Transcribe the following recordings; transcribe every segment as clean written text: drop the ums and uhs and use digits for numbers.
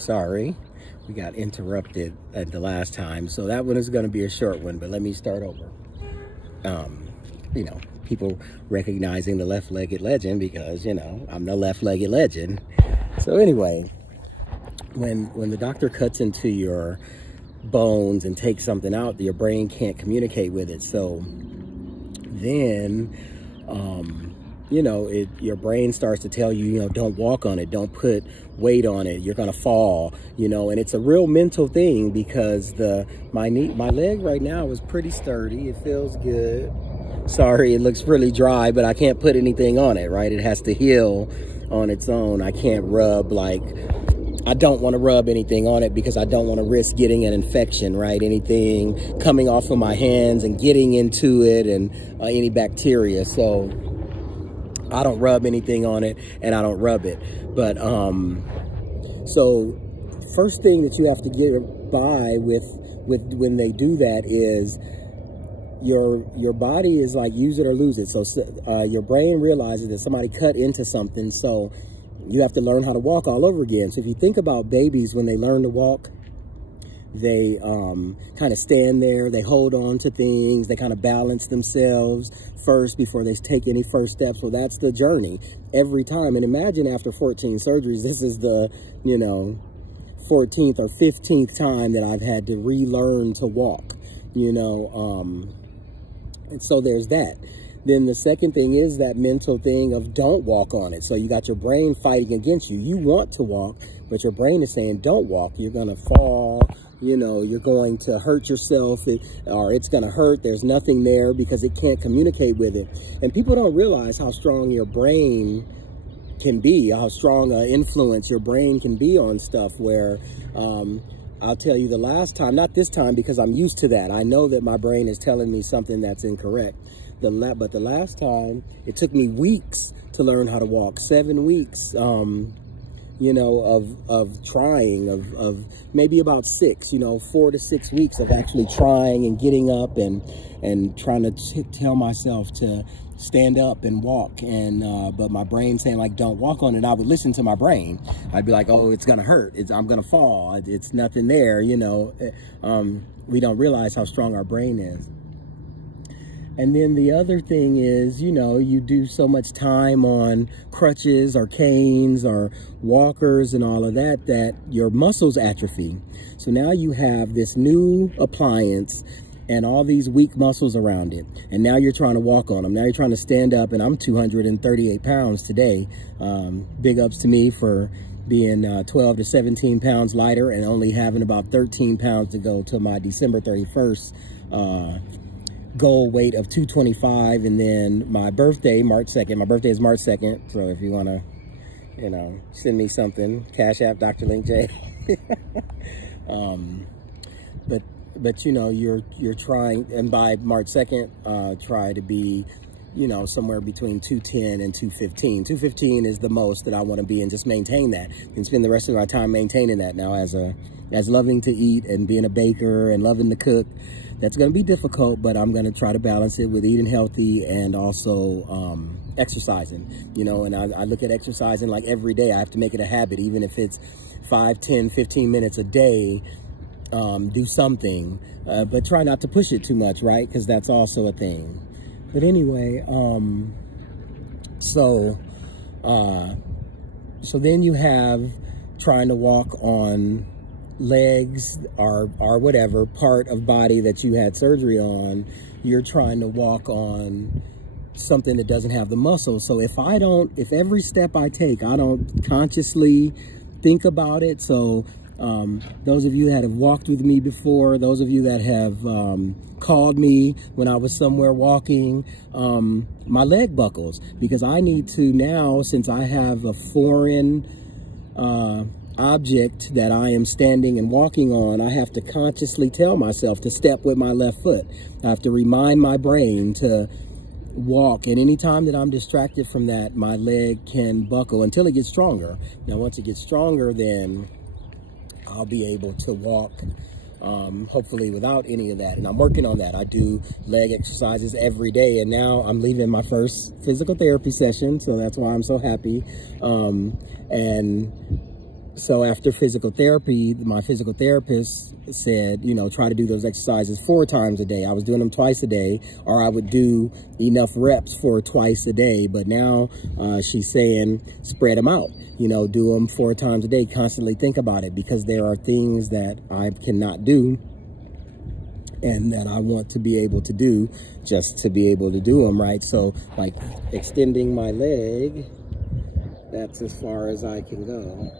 Sorry, we got interrupted at the last time, so that one is going to be a short one, but let me start over. You know, people recognizing the left-legged legend because, you know, I'm the left-legged legend. So anyway, when the doctor cuts into your bones and takes something out, your brain can't communicate with it. So then, you know, your brain starts to tell you, you know, don't walk on it, don't put weight on it, you're gonna fall, you know. And it's a real mental thing because my leg right now is pretty sturdy, it feels good. Sorry, it looks really dry, but I can't put anything on it, right? It has to heal on its own. I can't rub, like, I don't want to rub anything on it because I don't want to risk getting an infection, right? Anything coming off of my hands and getting into it and any bacteria. So I don't rub anything on it and I don't rub it. But so first thing that you have to get by with when they do that is your body is like use it or lose it. So your brain realizes that somebody cut into something, so you have to learn how to walk all over again. So if you think about babies, when they learn to walk, they kind of stand there, they hold on to things, they kind of balance themselves first before they take any first steps. Well, that's the journey every time. And imagine after 14 surgeries, this is the, you know, 14th or 15th time that I've had to relearn to walk, you know. And so there's that. Then the second thing is that mental thing of don't walk on it. So you got your brain fighting against you. You want to walk, but your brain is saying don't walk. You're going to fall, you know, you're going to hurt yourself, or it's going to hurt. There's nothing there because it can't communicate with it. And people don't realize how strong your brain can be, how strong an influence your brain can be on stuff where, I'll tell you the last time, not this time because I'm used to that. I know that my brain is telling me something that's incorrect. But the last time, it took me weeks to learn how to walk, 7 weeks, you know, of trying, of maybe about 6, you know, 4 to 6 weeks of actually trying and getting up and trying to tell myself to stand up and walk. And but my brain saying like don't walk on it. I would listen to my brain. I'd be like, oh, it's gonna hurt, I'm gonna fall, it's nothing there, you know. We don't realize how strong our brain is. And then the other thing is, you know, you do so much time on crutches or canes or walkers and all of that, that your muscles atrophy. So now you have this new appliance and all these weak muscles around it. And now you're trying to walk on them. Now you're trying to stand up, and I'm 238 pounds today. Big ups to me for being 12 to 17 pounds lighter and only having about 13 pounds to go to my December 31st goal weight of 225. And then my birthday, March 2nd. My birthday is March 2nd. So if you want to, you know, send me something, Cash App, Dr. Link J. But you know, you're trying, and by March 2nd, try to be, you know, somewhere between 210 and 215. 215 is the most that I want to be, and just maintain that and spend the rest of my time maintaining that. Now, as loving to eat and being a baker and loving to cook, that's going to be difficult, but I'm going to try to balance it with eating healthy and also exercising, you know. And I look at exercising like every day. I have to make it a habit, even if it's 5, 10, 15 minutes a day. Do something, but try not to push it too much, right? Because that's also a thing. But anyway, so then you have trying to walk on legs or whatever part of body that you had surgery on. You're trying to walk on something that doesn't have the muscle. So if every step I take, I don't consciously think about it. So those of you that have walked with me before, those of you that have called me when I was somewhere walking, my leg buckles because I need to now, since I have a foreign object that I am standing and walking on, I have to consciously tell myself to step with my left foot. I have to remind my brain to walk, and anytime that I'm distracted from that, my leg can buckle until it gets stronger. Now, once it gets stronger, then I'll be able to walk, hopefully without any of that. And I'm working on that. I do leg exercises every day, and now I'm leaving my first physical therapy session, so that's why I'm so happy. And So after physical therapy, my physical therapist said, you know, try to do those exercises 4 times a day. I was doing them twice a day, or I would do enough reps for twice a day. But now she's saying spread them out, you know, do them 4 times a day. Constantly think about it, because there are things that I cannot do and that I want to be able to do just to be able to do them, right? So like extending my leg, that's as far as I can go.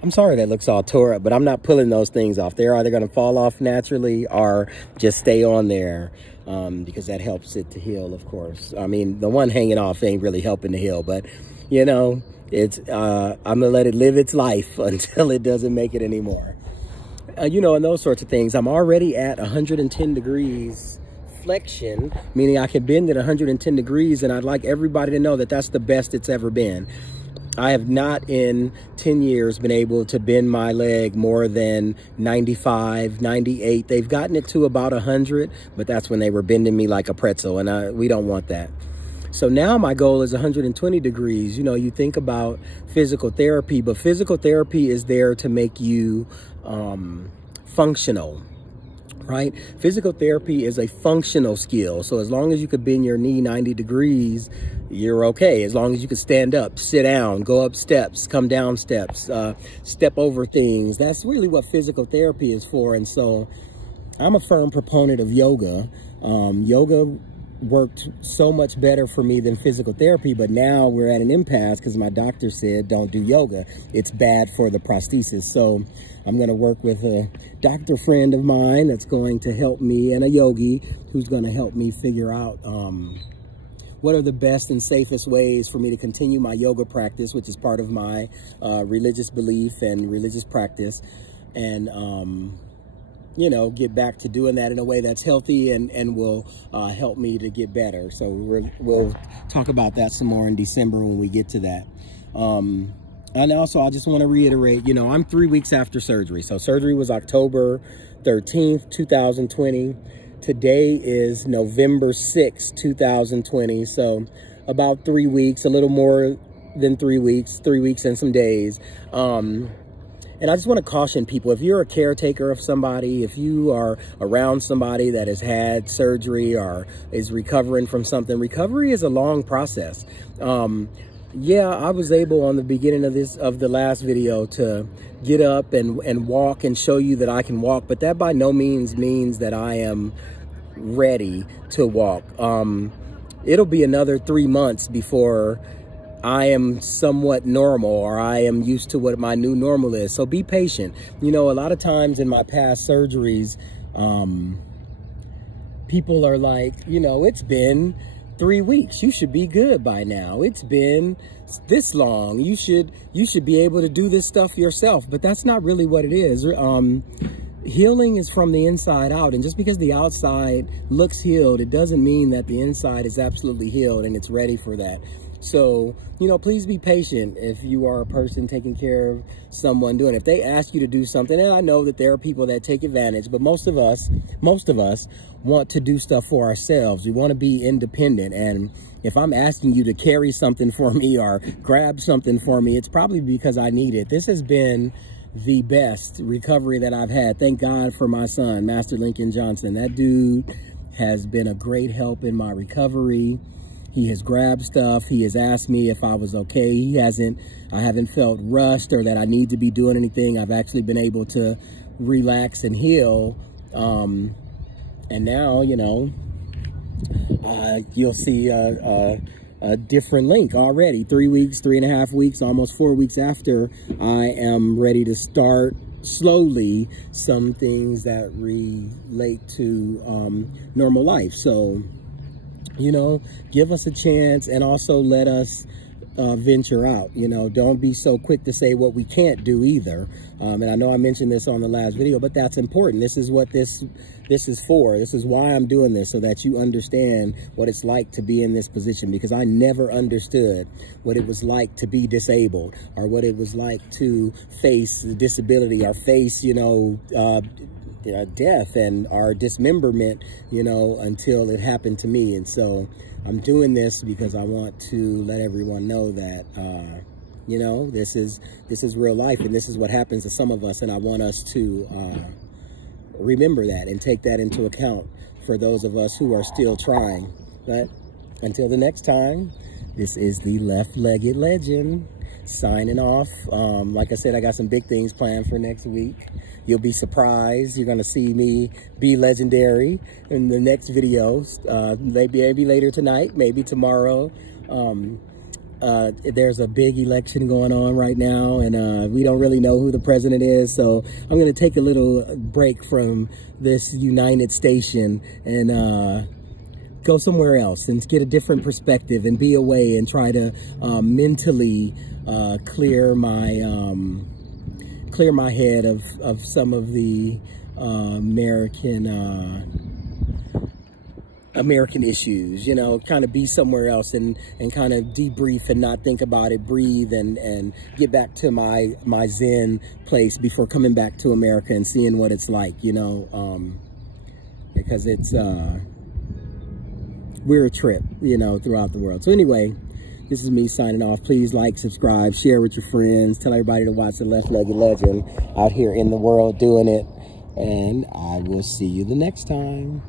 I'm sorry that looks all tore up, but I'm not pulling those things off. They're either going to fall off naturally or just stay on there, because that helps it to heal, of course. I mean, the one hanging off ain't really helping to heal, but, you know, it's I'm going to let it live its life until it doesn't make it anymore. You know, and those sorts of things. I'm already at 110 degrees flexion, meaning I can bend at 110 degrees, and I'd like everybody to know that that's the best it's ever been. I have not in 10 years been able to bend my leg more than 95, 98. They've gotten it to about 100, but that's when they were bending me like a pretzel, and we don't want that. So now my goal is 120 degrees. You know, you think about physical therapy, but physical therapy is there to make you functional, right? Physical therapy is a functional skill. So as long as you could bend your knee 90 degrees, you're okay. As long as you can stand up, sit down, go up steps, come down steps, step over things. That's really what physical therapy is for. And so I'm a firm proponent of yoga. Yoga worked so much better for me than physical therapy, but now we're at an impasse because my doctor said don't do yoga. It's bad for the prosthesis. So I'm going to work with a doctor friend of mine that's going to help me, and a yogi who's going to help me figure out what are the best and safest ways for me to continue my yoga practice, which is part of my religious belief and religious practice, and you know, get back to doing that in a way that's healthy and will help me to get better. So we'll talk about that some more in December when we get to that. And also, I just want to reiterate, you know, I'm 3 weeks after surgery. So surgery was October 13th, 2020. Today is November 6th, 2020. So about 3 weeks, a little more than 3 weeks, 3 weeks and some days. And I just want to caution people, if you're a caretaker of somebody, if you are around somebody that has had surgery or is recovering from something, recovery is a long process. Yeah, I was able on the beginning of the last video to get up and walk and show you that I can walk, but that by no means means that I am ready to walk. It'll be another 3 months before I am somewhat normal, or I am used to what my new normal is. So be patient. You know, a lot of times in my past surgeries, people are like, you know, it's been 3 weeks. You should be good by now. It's been this long. You should be able to do this stuff yourself. But that's not really what it is. Healing is from the inside out. And just because the outside looks healed, it doesn't mean that the inside is absolutely healed and it's ready for that. So, you know, please be patient if you are a person taking care of someone doing it. If they ask you to do something, and I know that there are people that take advantage, but most of us want to do stuff for ourselves. We want to be independent. And if I'm asking you to carry something for me or grab something for me, it's probably because I need it. This has been the best recovery that I've had. Thank God for my son, Master Lincoln Johnson. That dude has been a great help in my recovery. He has grabbed stuff. He has asked me if I was okay. I haven't felt rushed or that I need to be doing anything. I've actually been able to relax and heal. And now, you know, you'll see a different Link already. 3 weeks, 3.5 weeks, almost 4 weeks after, I am ready to start slowly some things that relate to normal life. So, you know, give us a chance, and also let us venture out. You know, don't be so quick to say what we can't do either. And I know I mentioned this on the last video, but that's important. This is what this is for. This is why I'm doing this, so that you understand what it's like to be in this position, because I never understood what it was like to be disabled, or what it was like to face disability, or face, you know, death and our dismemberment, you know, until it happened to me. And so I'm doing this because I want to let everyone know that You know, this is real life, and this is what happens to some of us, and I want us to remember that and take that into account for those of us who are still trying. But until the next time, this is the Left-Legged Legend signing off. Like I said, I got some big things planned for next week. You'll be surprised. You're gonna see me be legendary in the next videos. Maybe later tonight, maybe tomorrow. There's a big election going on right now, and we don't really know who the president is, so I'm going to take a little break from this United Station and go somewhere else and get a different perspective and be away and try to mentally clear my head of some of the American issues, you know, kind of be somewhere else and kind of debrief and not think about it, breathe and get back to my Zen place before coming back to America and seeing what it's like, you know, because it's, we're a trip, you know, throughout the world. So anyway, this is me signing off. Please like, subscribe, share with your friends, tell everybody to watch the Left-Legged Legend out here in the world doing it, and I will see you the next time.